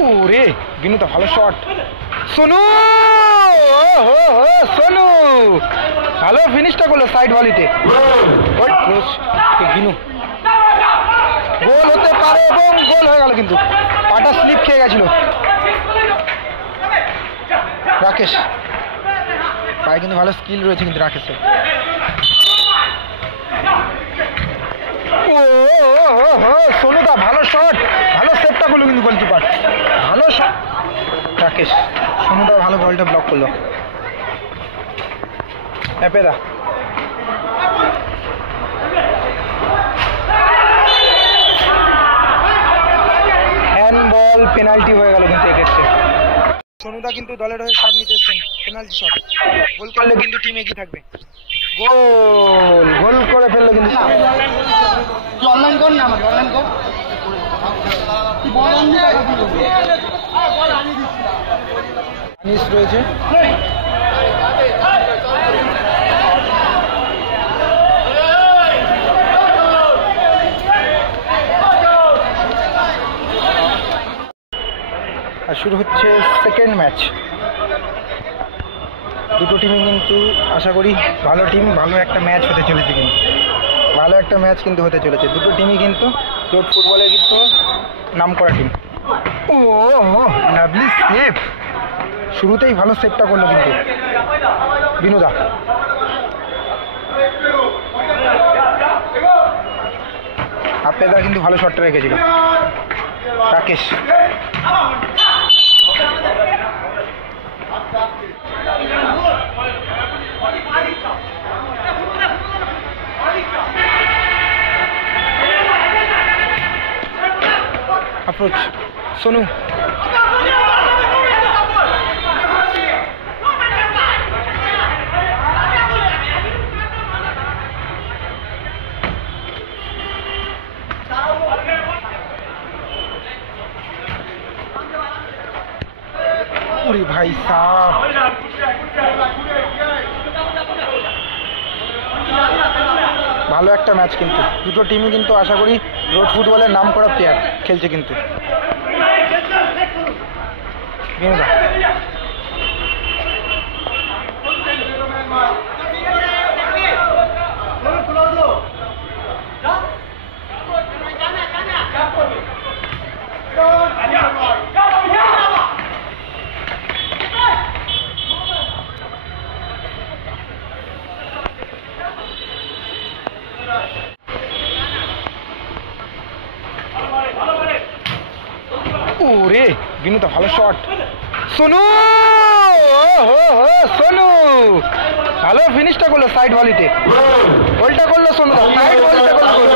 ওরে বিনুদা ভালো শট। সোনু সোনু ভালো ফিনিশটা করলো সাইড ভলিতে। বিনু গোল হতে পারে এবং গোল হয়ে গেল, কিন্তু পাটা স্লিপ খেয়ে গেছিল। রাকেশ পায়ে কিন্তু ভালো স্কিল রয়েছে কিন্তু রাকেশের। সোনুদা ভালো শট, ভালো সেভটা করলো কিন্তু গোলকিপার, ভালো শট। রাকেশ সোনুদা ভালো বলটা ব্লক করলো। এপেদা হ্যান্ডবল, পেনাল্টি হয়ে গেল কিন্তু এক্ষেত্রে। সোনুদা কিন্তু দলের হয়ে শট নিতে এসছেন, পেনাল্টি শট। গোল করলে কিন্তু টিম এগিয়ে থাকবে। গোল গোল করে ফেললো কিন্তু। অনলাইন কর না, আমাকে অনলাইন কর। আনিস রয়েছে, আর শুরু হচ্ছে সেকেন্ড ম্যাচ। দুটো টিমই কিন্তু আশা করি ভালো টিম, ভালো একটা ম্যাচ হতে চলেছে, কিন্তু ভালো একটা ম্যাচ কিন্তু হতে চলেছে। দুটো টিমই কিন্তু রোড ফুটবলের কিন্তু নাম করা টিম। ও লাভলি সেভ, শুরুতেই ভালো সেভটা করলো কিন্তু বিনুদা। আপেদা কিন্তু ভালো শটটা রেখেছিল। রাকেশ अप्रोच सोनू पूरी भाई साहब ভালো একটা ম্যাচ, কিন্তু দুটো টিমই কিন্তু আশা করি রোড ফুটবলের নাম করা প্লেয়ার খেলছে কিন্তু। বিনুদা ওরে বিনুদা ভালো শট। সোনু সোনু ভালো ফিনিশটা করলো সাইড ভলিতে, গোলটা করলো সোনুদা, সাইড ভলিতে গোল করলো।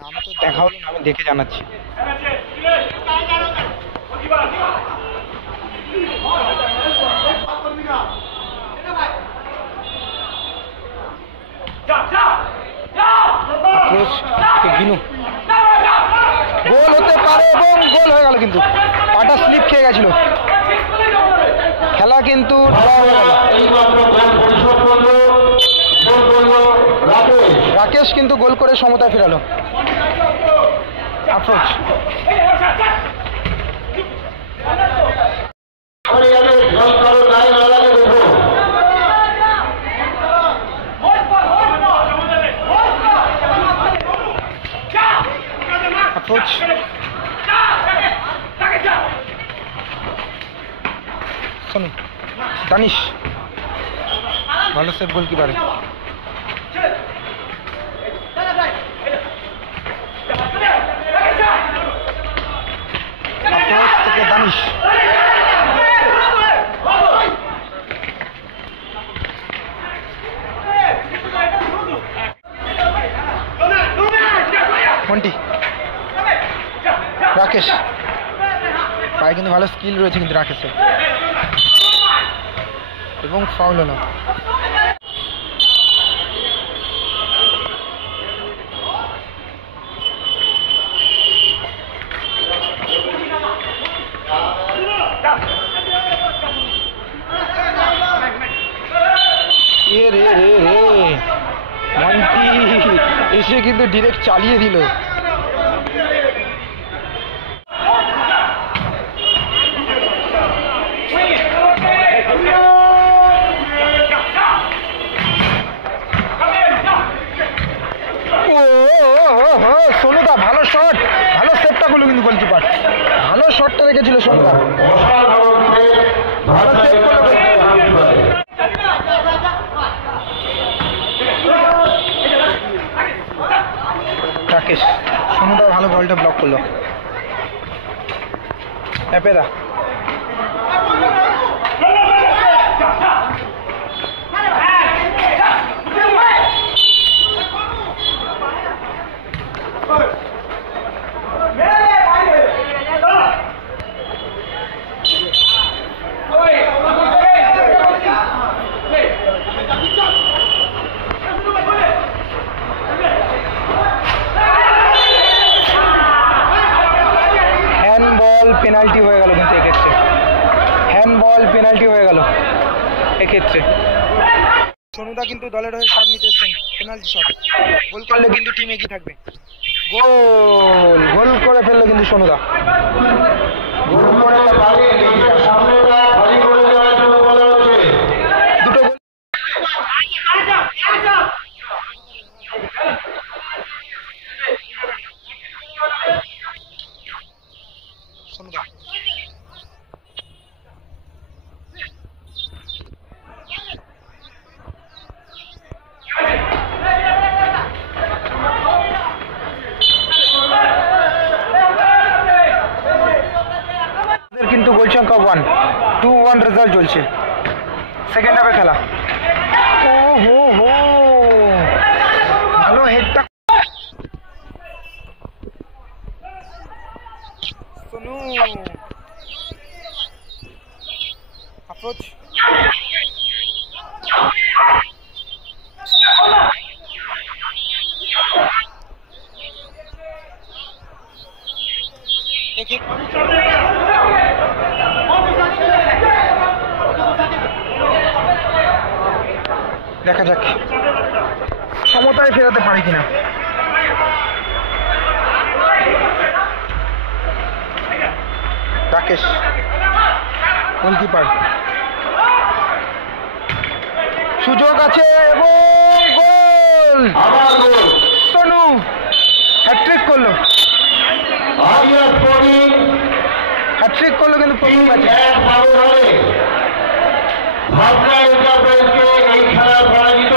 নাম তো দেখা হলো না, আমি দেখে জানাচ্ছি। বিনু গোল হতে পারে এবং গোল হয়ে গেল, কিন্তু পাটা স্লিপ খেয়ে গেছিল। খেলা কিন্তু রাকেশ কিন্তু গোল করে সমতায় ফেরালো। অ্যাপ্রোচ অ্যাপ্রোচ সোনু দানিশ ভালো সেভ গোলকিপারে। থেকে দানিশ ভালো স্কিল রয়েছে কিন্তু রাকেশের, এবং ফাউল হলো। রে রে রে মান্টি এসে কিন্তু ডিরেক্ট চালিয়ে দিল। সোনুদা ভালো শট, ভালো সেটটা করলো কিন্তু গোলকিপার, ভালো শটটা রেখেছিল সোনুদা, ভালো সেট করলো। রাকেশ, সোনুদা ভালো বলটা ব্লক করলো। এপেদা পেনাল্টি হয়ে গেল কিন্তু এক্ষেত্রে, হ্যান্ডবল পেনাল্টি হয়ে গেল এক্ষেত্রে। সোনুদা কিন্তু দলের হয়ে শট নিতে এসছেন, পেনাল্টি শট, গোল করলে কিন্তু টিম এগিয়ে থাকবে। গোল, গোল করে ফেললো কিন্তু সোনুদা, গোল করে দুটো গোল। সোনুদা কিন্তু গোল সংখ্যা 1-2 রেজাল্ট চলছে, সেকেন্ড হাফে খেলা। ও হো হো, ভালো হেডটা সোনু, অ্যাপ্রোচ দেখা যাক সমতায় ফেরাতে পারি কিনা। রাকেশ গোলকিপার, সুযোগ আছে এবং গোল, সোনু হ্যাট্রিক করলো, হ্যাট্রিক করলো কিন্তু প্রথম ম্যাচে। ভাবনা এই খেলা পরাজিত